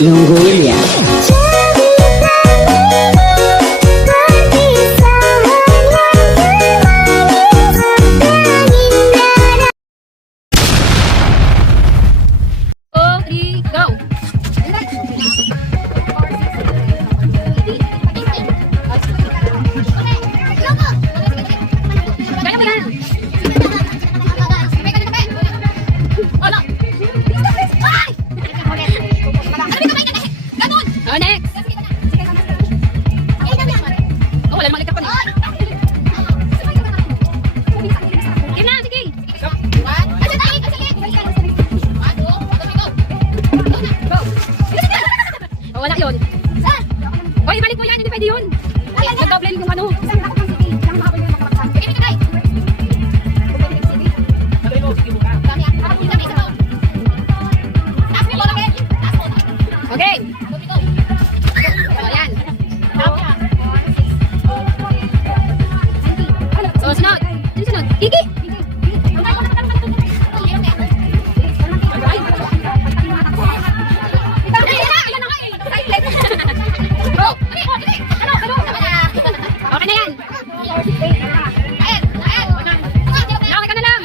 Mongolia. Wala yun. Oy, balik mo yan. Hindi pwede yun. Nag-double yung ano. Okay. Ayan. So, sunod. Sino sunod? Kiki! Okay na yan. Okay ka na lang.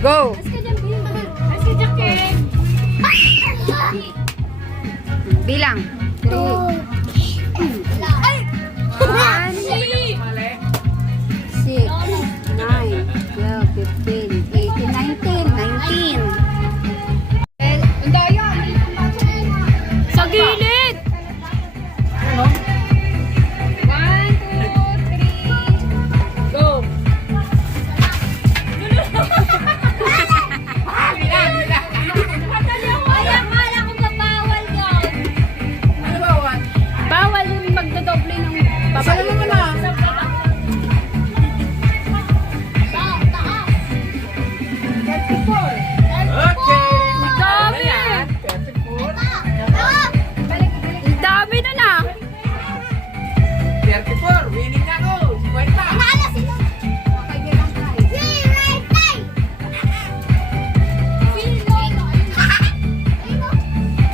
Go! Bilang. 3. 1, 6, 9, 12, 15, 18, 19. 19. Sa gilid! 1, 2, 3, go! Bawal yung magdodoble ng babae. Saan mo na? Okay. Ang dami! Ang dami na na! 34, winning na ako. 50.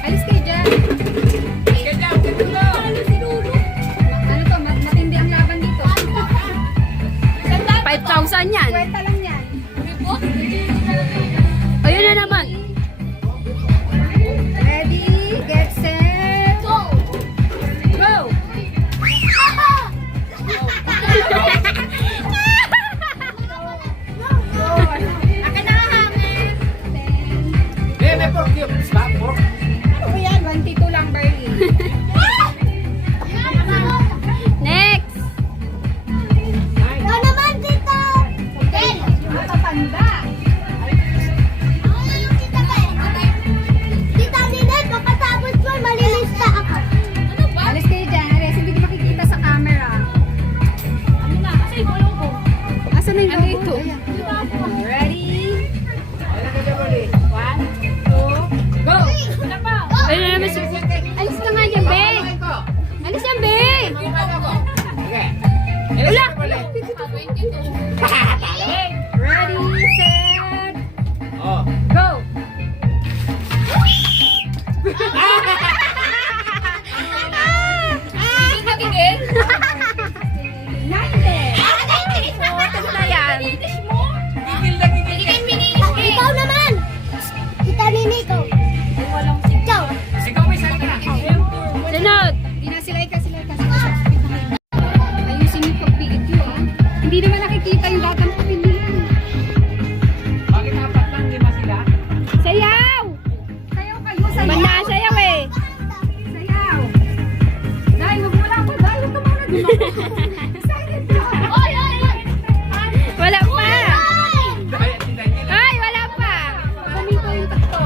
Alis kayo dyan. Ganyan, ganyan. Ano to? Matindi ang laban dito. 5,000 yan. Kwenta lang yan. Ayun na naman. Ready, get set, Go! Akin na ang hangin. May pork yun. Pork. Ano ba yan? 22 lang, Berlin. Next! Ito naman dito. Matatanda. Tita Linet, kapatapos mo, malilista ako. Alis kayo dyan. Alis, hindi ko makikita sa camera. Asa na yung logo? Ready? Ayan na dyan ulit. 1, 2, Go! Ayun na naman si... Alis Oy, oy, oy! Wala pa. Ay, wala pa. Kumito yung takto.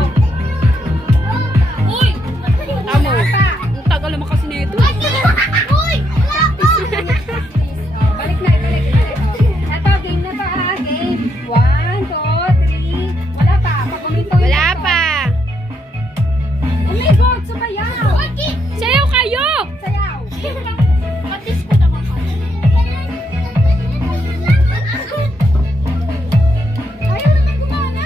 Uy! Amo. Ang tagal naman kasi nito. Uy! Balik na, balik. Ito, game na pa. Game. 1, 2, 3. Wala pa. Pag kumito yung Wala takto. pa. Oh my God, sumayaw. Sayaw kayo. Sayaw. Matis ko naman ka. Ayaw naman gumana.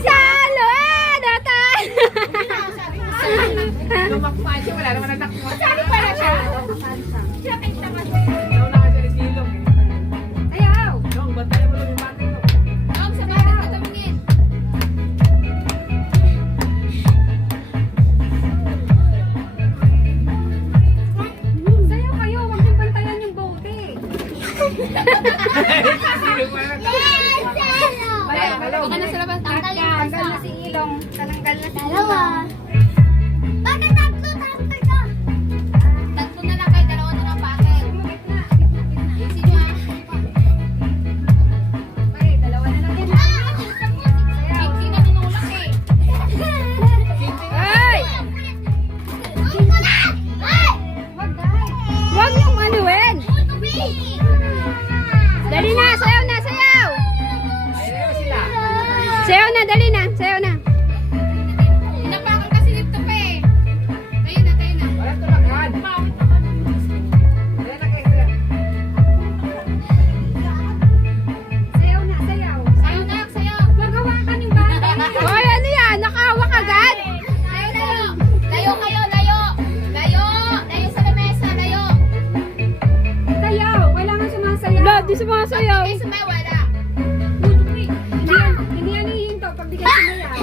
Salo. Datan. Lumakpa siya, wala naman natakbo. Sali pala siya. Nauna ka siya ni Silong eh. Sayaw. Dong, bantayan mo lang yung bati ko. Dong, sa bakit ka tumingin? Sayaw kayo, huwag niyong bantayan yung bote. Silong mo lang. Balik ka na sa labas. Tanggal na si Ilong. Talanggal na si Ilong. Bakit tatlo? Tatlo na lang kayo, dalawa na lang bakit? Easy nyo ah. Okay, dalawa na lang yan. Sayaw. Pinky na tinulak eh. Ay. Wag dahil. Huwag niyong anuin. Dali na. Sayaw na. Sayaw. Ayaw sila. Sayaw na. Dali na. Sayaw na. Inapakan kasi dito pa eh. Tayo na, tayo na. Wala tulakad. Tayo na kayo sila. Sayaw na, sayaw. Sayo na, sayo. Wag hawakan yung bagay. Hoy, ano yan? Nakahawak agad. Layo, layo. Layo kayo, layo. Layo. Layo sa lamesa, layo. Sayaw. Kailangan sumasayaw. Wala, di sumasayaw. Okay, sumawala. Hindi yan hihinto pag di ka sumayaw.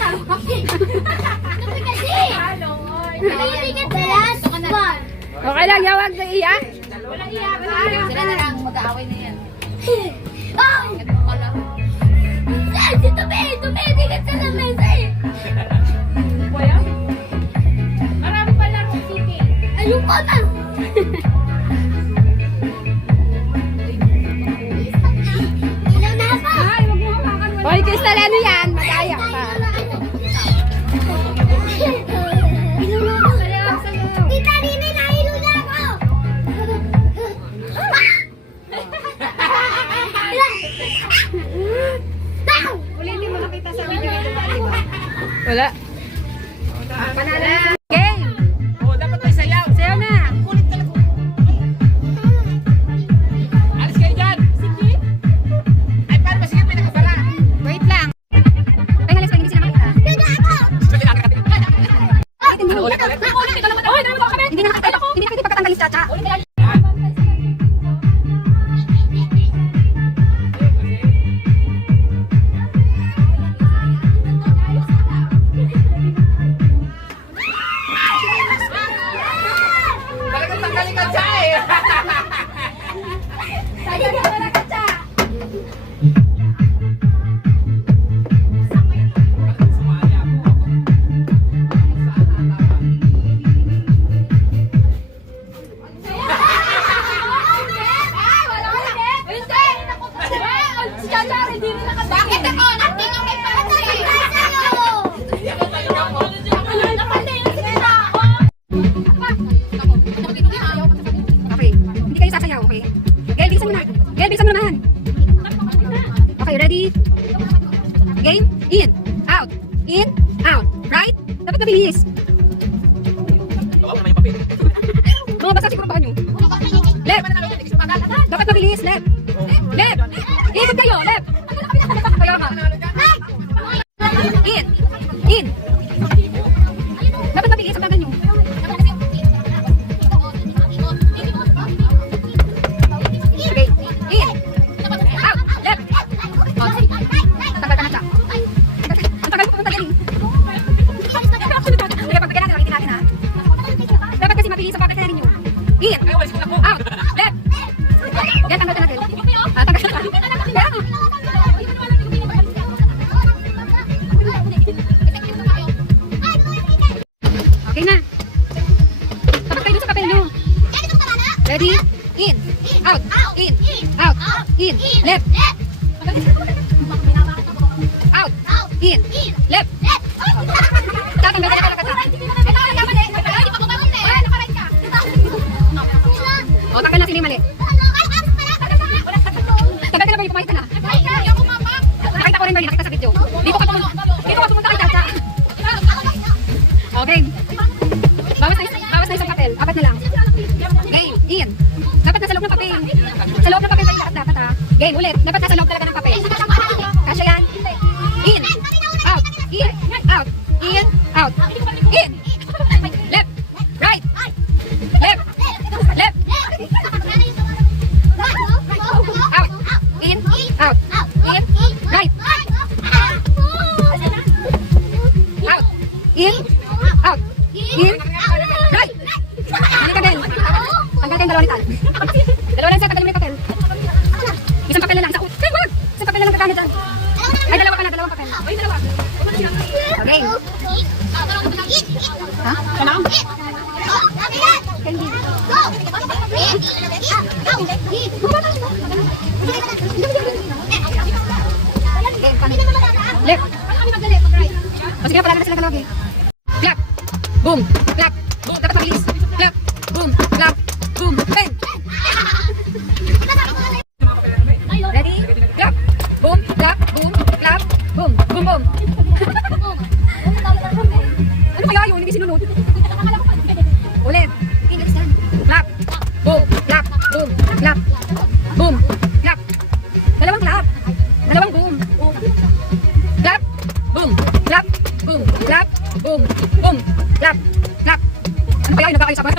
Ano kasi? Last one. Okay lang, yawag na iyak. Wala iyak. Sila na lang, mag-aaway na yan. Ito pala. Si tumitingin sa lamesa eh. Marami pala akong sige. Ayun ko na. Ilan na ako? Ay, wag mo hawakan. Hoy, Crystal, ano yan? Mag-ayak ka. Sayaw, sayaw. Tita Nini, nahilo na ako! Ulitin mo nakita sa video ito ba? Diba? Wala. Panalo na. Game. Oh, dapat may sayaw. Sayaw na. Kulit talaga. Alis kayo dyan. Sige. Ay, paano ba sige may nakasara? Wait lang. Ay, halis ko, hindi sila makita. Sige, nakakatingin. Ulit, ulit. Hoy, dalawa kami. Hindi na nakita pagkatanggal yung chacha. Talagang tanggalin ka siya eh. Sumali ako. Bakit ako? Acting ang may pansin. Napantay yung sinira ako. Okay. Hindi kayo sasayaw, okay? Gail, bilisan mo na. Gail, bilisan mo naman. Okay, ready? Game? In. Out. In. Out. Right? Dapat mabilis. Baka mo naman yung papel. Mga basa siguro baka nyo. Left. Dapat mabilis. Left. Left. Ikot kayo. Left. Kaya nga. In. In. Dapat mabilis ang gagawin nyo. Okay. In. Out. Left. Tagal ka na siya. Ang tagal mo pumunta galing. Kaya pagpagyan natin, ulitin natin ha. Dapat kasi mabilis ang pagkakayarin nyo. In. Out. Left. Yan, tanggal ka natin. Tanggal ka natin. Ready? In. Out. In. Out. In. Left. Out. In. Left. Tatanggal ka. O, tanggal na sino yung mali. Tagal ka na ba yung pumayit ka na? Nakita ko rin ba yun? Nakita sa video. Dito ka pumunta kay Chacha. Okay. Bawas na isang papel. 4 na lang. Game. In. Dapat nasa loob ng papel. Sa loob ng papel tayo dapat ha. Game. Ulit. Dapat nasa loob talaga ng papel. Kasya yan. In. Out. In. Out. In. Out. In. Left. Right. Left. Left. Out. In. Out. In. Right. Out. In. Out. In. Right. Hindi ka din. Tanggal kayong dalawa ni Tal. Dalawa lang siya, tanggal mo yung papel. Isang papel na lang. Isang papel na lang kakamit dyan. Ay, dalawa ka na, dalawang papel. Ay, dalawa. Okay. Ha? Kanang? Left. O sige, palagi na sila dalawa. Clap. Boom. Clap. Boom. Dapat mabilis. Clap. Boom. Clap. Boom. Pen. Ready? Clap. Boom. Clap. Boom. Clap. Boom. Boom. Boom. Ano kaya yun? Hindi sinunod. Ulit. Clap. Boom. Clap. Boom. Clap. Boom. Clap. Dalawang clap. Dalawang boom. Clap. Boom. Clap. Boom. Clap. Boom. Boom. Clap. Clap. Ano kaya yun? Nagkakaisa ba?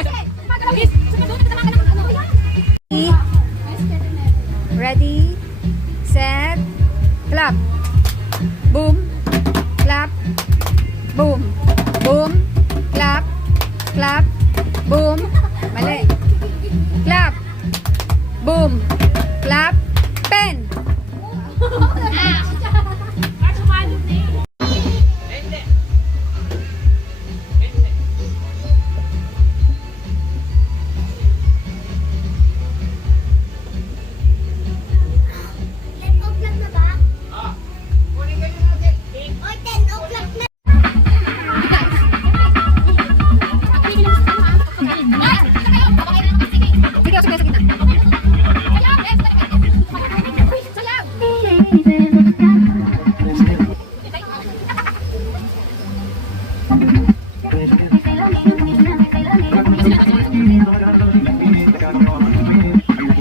Ready, set, clap. Boom, clap, boom, boom, clap, clap, boom. Mali. Clap, boom, clap, pen. Sige, sige, sa gitna.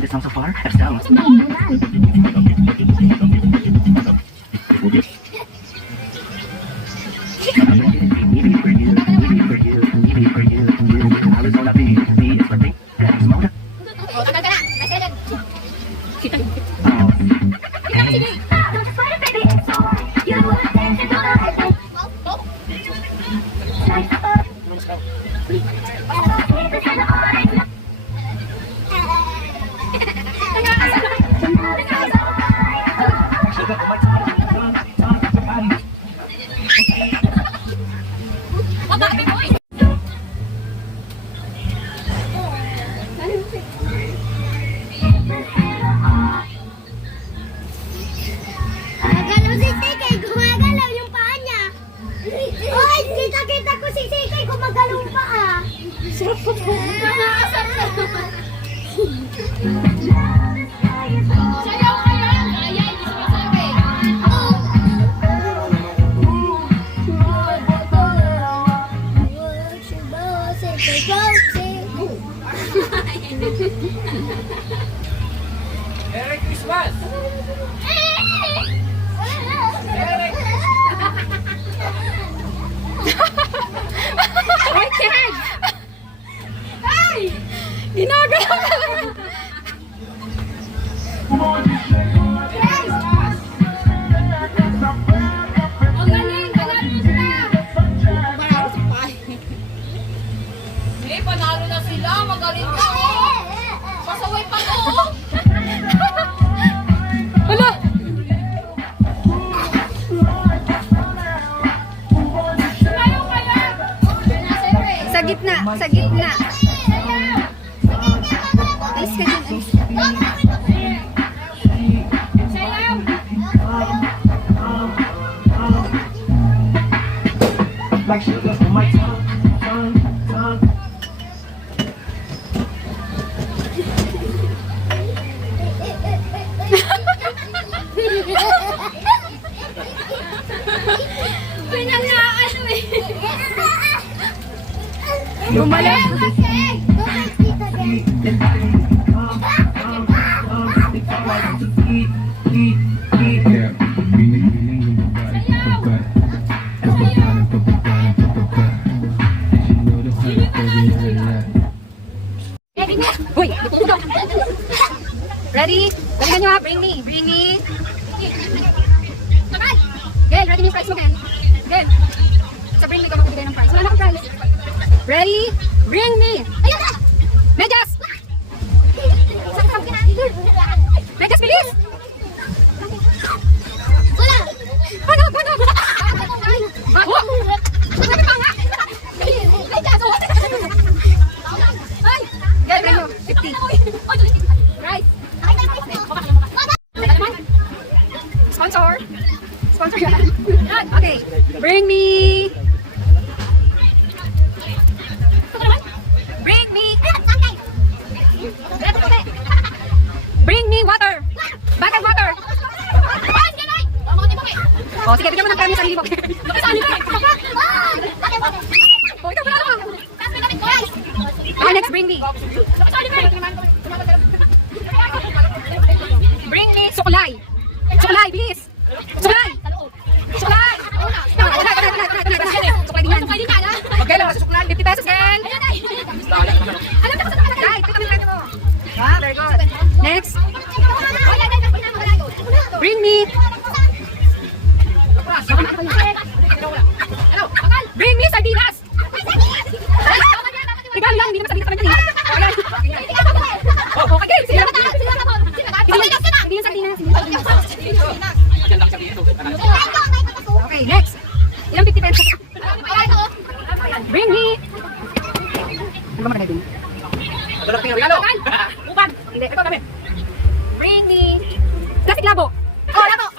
This sounds so far. Estelle. Gumagalaw si Sikay, gumagalaw yung paa niya. Oy, kita ko si Sikay, gumagalaw yung paa. Sayaw kayo. Kaya, hindi sumasabi. Merry Christmas! Ay, Ken! Ay! Ginagalaw ka lang. Ang galing, panalo sila. Hindi, panalo na sila. Magaling ka. Pasaway pa to. Hala! Sumayaw kayo. Sa gitna, sa gitna. Sayaw. Bumalik. Kaya pinipiling yung babae kapag Sinuluhan ko rin lahat. Uy, tutulog. Ready? Galingan nyo ha. Bring me. Bring me. Gail, ready yung prize mo, Gail. Gail. Sa bring me ka magbigay ng prize. Wala na akong prize. Ready? Bring me. Ayun na! Medyas! Medyas, bilis! Ano? Bago! Sabi pa nga! Ay! Gail, bring mo. 50. Right. Sponsor. Sponsor yan. Okay. Bring me. Bring me. Bring me water. Bag of water. Oh, sige, bigyan mo ng kami sa sarili mo. Oh, ikaw pala. Next, bring me. Bring me suklay. Suklay, bilis. Suklay. Suklay. Suklay din yan. Okay, lang sa suklay. 50 pesos, girl. Right, ito kami ready mo. Ah, very good. Next. Bring me. Bring me sardinas. Regalo yan, hindi naman sardinas kami dyan. Okay, sige. Hindi yung sardinas. Okay, next. Ilang 50 pesos? Bring me. Ano ba magagay din? Upan. Hindi, ito kami. Bring me. Plastic labo. Oh, labo.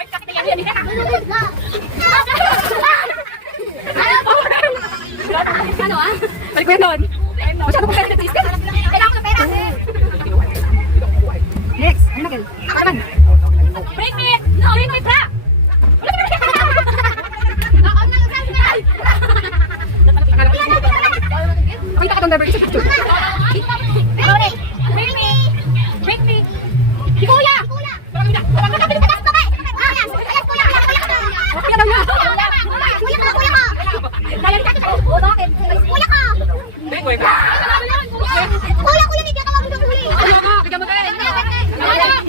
Ano ah? Balik ko yan doon. Masyado kong pera nag-tiis ka. Kailangan ko ng pera. Next. Ano na, Gel? Naman. Bring me. Bring me bra. Kita ka doon, Beverly. Bring me. Bring me. Di kuya. Okay daw niya. Bigyan mo tayo.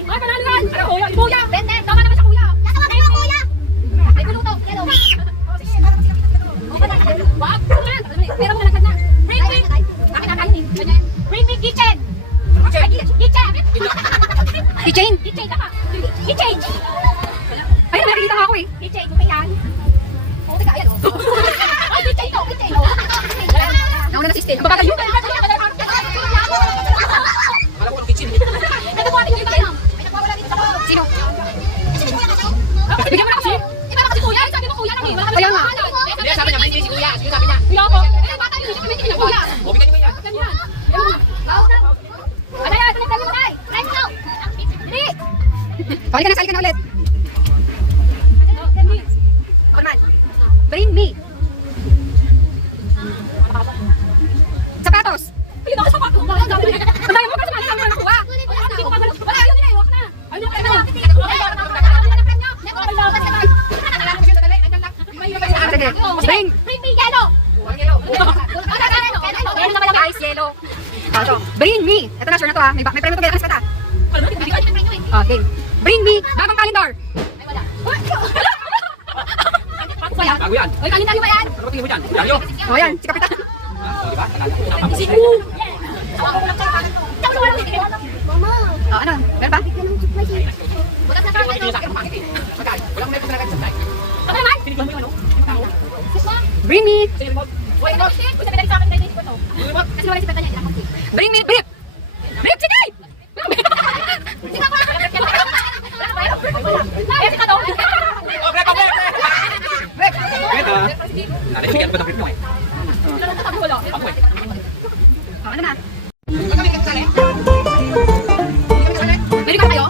Ay, panalan. Kuya. Tama naman sa kuya. Pero mo na. Bring me. Bakit nakainin? Bring me kitchen. Kitchen. Kitchen. Kitchen ka. Kitchen. Ay, nakikita nga ako eh. Kitchen, okay yan. Oo, teka, ayan o. Ay, kitchen to, kitchen. Nauna na si Stella. Babagal yun. Wala ko ng kitchen. Ito po ating iba lang. Sino? Bigyan mo na kasi. Iba na kasi kuya. Sabi mo kuya lang eh. Kaya nga. Hindi, sabi niya, bring me si kuya. Sige, sabi niya. Kuya ako. Eh, bata yun. Hindi ko kuya. O, bigyan niyo yan. Ganyan. Ano yan? Tuloy mo tayo. Let's go. Dali. Sali ka na ulit. Kunman. Bring me. Sapatos. Ayun ako sapatos. Ang dami mo kasi mali lang nakuha. Hindi ko magano. Wala, ayun nila. Huwag na. Ayun na. Sige. Bring. Bring me yellow. Meron naman ang ice yellow. Bring me. Ito na, sure na to ha. May premyo to kaya kanas ka ta. Okay. Bring me. Bagong calendar. Bago yan. Oy, kalendar ba yan? Ano ba tingin mo dyan? Diaryo? O yan, si Kapitan. O, di ba? Nakalala ko. O ano, meron ba? Wala tingin sa akin, pangit eh. Magkano? Wala akong meron na nag-subscribe. Ano naman? Tinignan mo yung ano? Yung tao. Bring me. Sige, remote. Wait, no. Kung sabi sa akin, dahil ko to. Yung remote. Kasi wala si Peta niya. Ilang konti. Bring me. Beef. Beef, sige. Sige ako. Ay, si Kato. Oh, break, oh, break! Break! Break, ah. Nanay, bigyan ko ng break mo eh. Ako eh. O ano na? Magkami ka kasali? Meron ka kayo?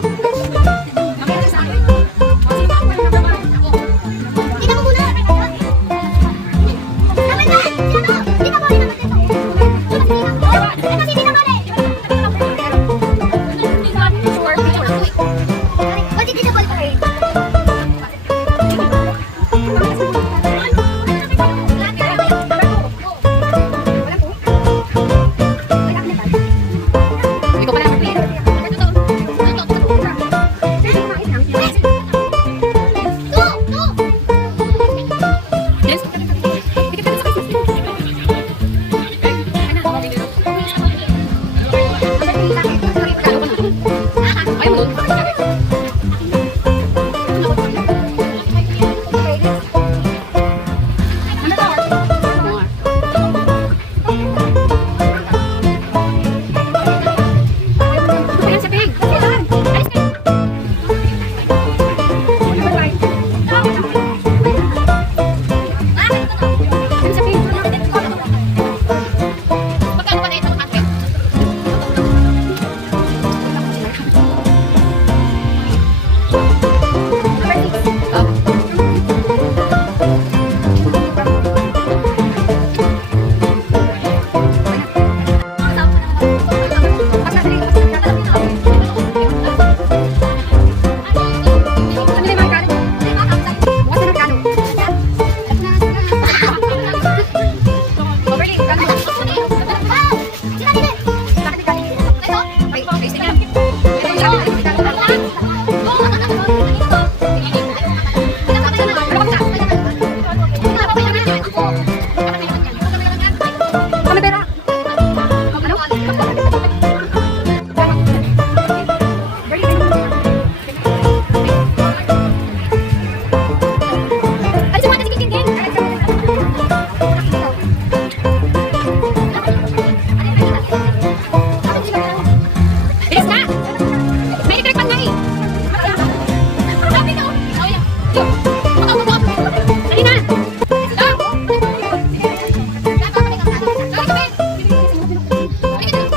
Kita mo muna. Dapat na. Sino to? Kita mo. Kita mo. Okay, face na yan. Ito yung sarap. Kami pera. Ano? Very good. Ay, sumama si King King. Bilis na! May electric fan nga eh. Dali na! Stop!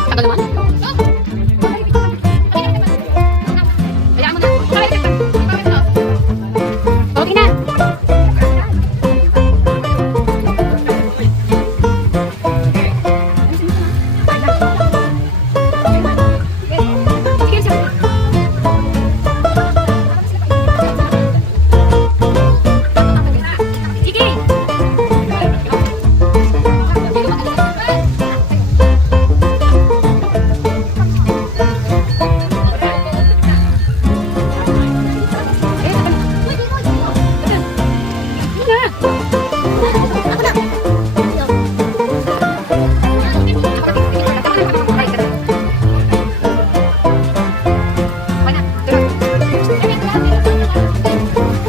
Tagal naman. Hayaan mo na. Okay na. Sige, sige. Sige.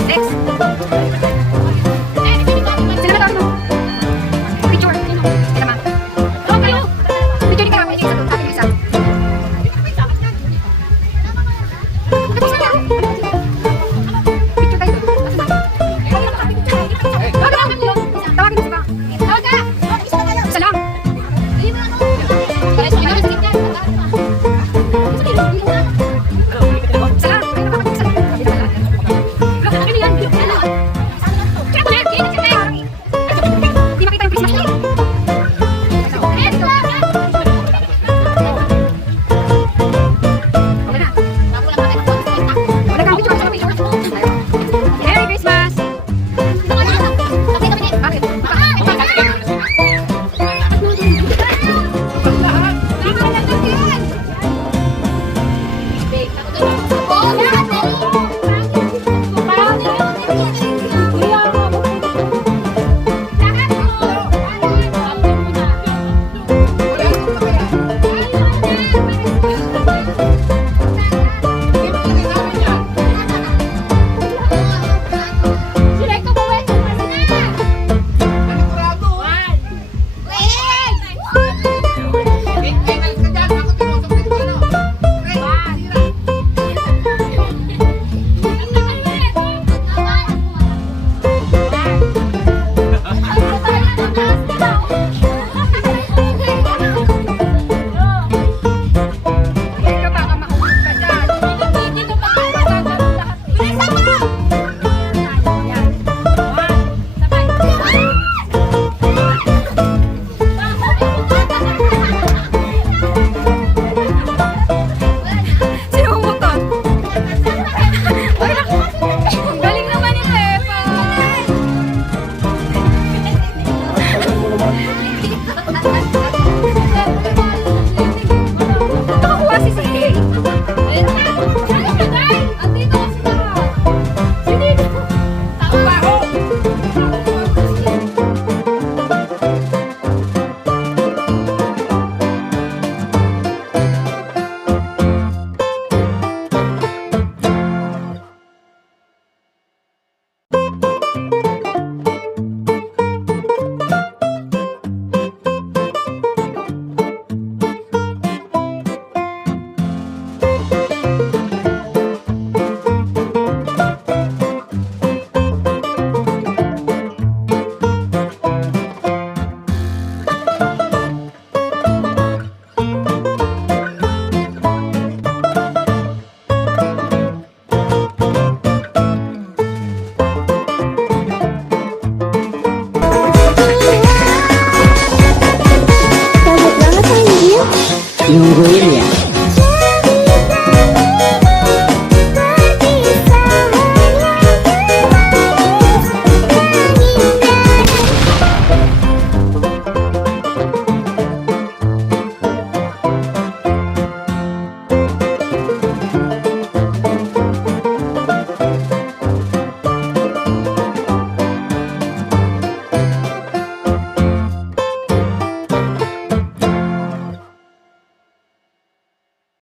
Next. Sino na tawag mo? Picture. Kita ma. Oh, kayo. Picture ni Karaway niya. Sabi mo isa. Tapos na. Picture tayo. Tawagin mo. Tawagin mo si ba? Isa lang. Isa lang. Ano yan? Di makita yung Christmas tree. Okay na. Wala kang picture. Wala kang picture. Merry Christmas! Bakit? Babe,